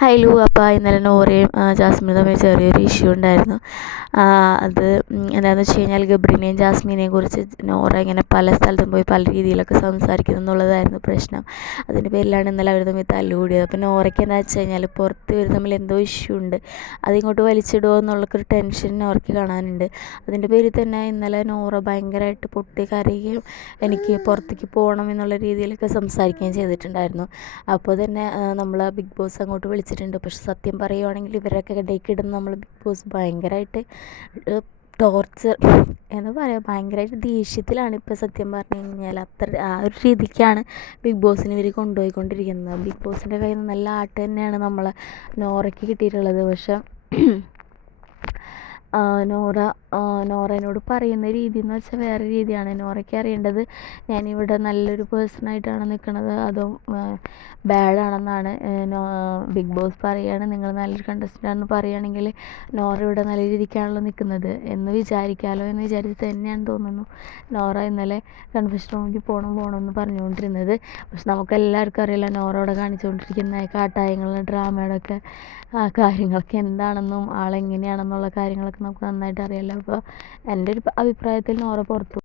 ഹൈലു അപ്പോൾ ഇന്നലെ നോറയും ജാസ്മിനും തമ്മിൽ ചെറിയൊരു ഇഷ്യൂ ഉണ്ടായിരുന്നു. അത് എന്താണെന്ന് വെച്ച് കഴിഞ്ഞാൽ ഗബ്രീനെയും ജാസ്മിനെയും കുറിച്ച് നോറ ഇങ്ങനെ പല സ്ഥലത്തും പോയി പല രീതിയിലൊക്കെ സംസാരിക്കുന്നു എന്നുള്ളതായിരുന്നു പ്രശ്നം. അതിന്റെ പേരിലാണ് ഇന്നലെ അവർ തമ്മിൽ തല്ലുകൂടിയത്. അപ്പോൾ നോറയ്ക്ക് എന്താ വെച്ച് കഴിഞ്ഞാൽ പുറത്ത് ഇവർ തമ്മിൽ എന്തോ ഇഷ്യൂ ഉണ്ട്. അതിങ്ങോട്ട് വലിച്ചിടുമോ എന്നുള്ളൊരു ടെൻഷൻ നോറയ്ക്ക് കാണാനുണ്ട്. അതിന്റെ പേരിൽ തന്നെ ഇന്നലെ നോറ ഭയങ്കരമായിട്ട് പൊട്ടി കരയുകയും എനിക്ക് പുറത്തേക്ക് പോകണം എന്നുള്ള രീതിയിലൊക്കെ സംസാരിക്കുകയും ചെയ്തിട്ടുണ്ടായിരുന്നു. അപ്പോൾ തന്നെ നമ്മൾ ബിഗ് ബോസ് അങ്ങോട്ട് വിളിച്ചിട്ടുണ്ട്. പക്ഷെ സത്യം പറയുവാണെങ്കിൽ ഇവരൊക്കെ ഇടയ്ക്ക് ഇടുന്ന നമ്മൾ ബിഗ് ബോസ് ഭയങ്കരമായിട്ട് ടോർച്ചർ എന്ന് പറയാം. ഭയങ്കരമായിട്ട് ദേഷ്യത്തിലാണ് ഇപ്പോൾ സത്യം പറഞ്ഞു കഴിഞ്ഞാൽ അത്ര ആ ഒരു രീതിക്കാണ് ബിഗ് ബോസിനെ ഇവർ കൊണ്ടുപോയിക്കൊണ്ടിരിക്കുന്നത്. ബിഗ് ബോസിന്റെ കയ്യിൽ നിന്ന് നല്ല ആട്ട് തന്നെയാണ് നമ്മളെ നോറയ്ക്ക് കിട്ടിയിട്ടുള്ളത്. പക്ഷെ നോറ നോറേനോട് പറയുന്ന രീതി എന്ന് വെച്ചാൽ വേറെ രീതിയാണ്. നോറയ്ക്ക് അറിയേണ്ടത് ഞാനിവിടെ നല്ലൊരു പേഴ്സണായിട്ടാണ് നിൽക്കുന്നത് അതോ ബാഡാണെന്നാണ് ബിഗ് ബോസ് പറയുകയാണ് നിങ്ങൾ നല്ലൊരു കണ്ടസ്റ്റന്റാണെന്ന് പറയുകയാണെങ്കിൽ നോറ ഇവിടെ നല്ല രീതിക്കാണല്ലോ നിൽക്കുന്നത് എന്ന് വിചാരിക്കാമല്ലോ എന്ന് വിചാരിച്ച് തന്നെയാണ് തോന്നുന്നു. നോറ ഇന്നലെ കൺഫ്യൂഷൻ റൂമിലേക്ക് പോകണം പോകണം എന്ന് പറഞ്ഞുകൊണ്ടിരുന്നത്. പക്ഷെ നമുക്ക് എല്ലാവർക്കും അറിയില്ല നോറ കാണിച്ചുകൊണ്ടിരിക്കുന്ന കാട്ടായങ്ങളുടെ ഡ്രാമയുടെ ഒക്കെ കാര്യങ്ങളൊക്കെ എന്താണെന്നും ആളെങ്ങനെയാണെന്നുള്ള കാര്യങ്ങളൊക്കെ നമുക്ക് നന്നായിട്ട് അറിയാമല്ലോ അപ്പോൾ എന്റെ ഒരു അഭിപ്രായത്തിൽ നോറ പുറത്തു